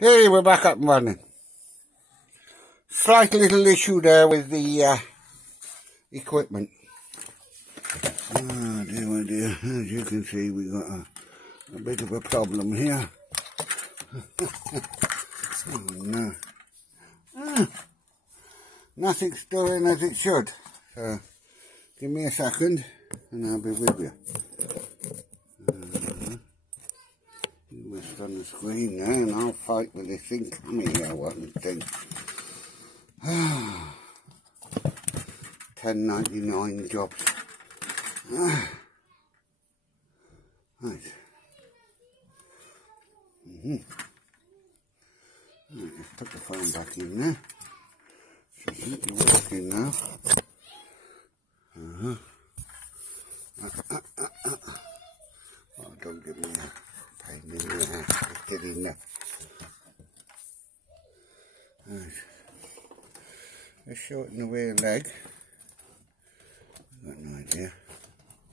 Hey, we're back up and running. Slight little issue there with the equipment. Oh dear, as you can see, we got a bit of a problem here. Oh no. Nothing's doing as it should. So, give me a second and I'll be with you. You must on the screen now and I'll fight with this thing coming here, one thing. 10.99 jobs. Right. Right, let's put the phone back in there. Should be working now. Oh, don't give me a pain in the ass. Just get in there. Right. Let's shorten the rear leg. I've got no idea.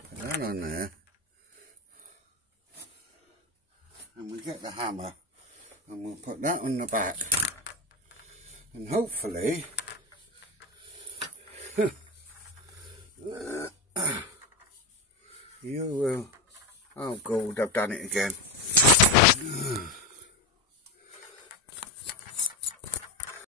Put that on there. And we get the hammer and we'll put that on the back. And hopefully you will. Oh God, I've done it again.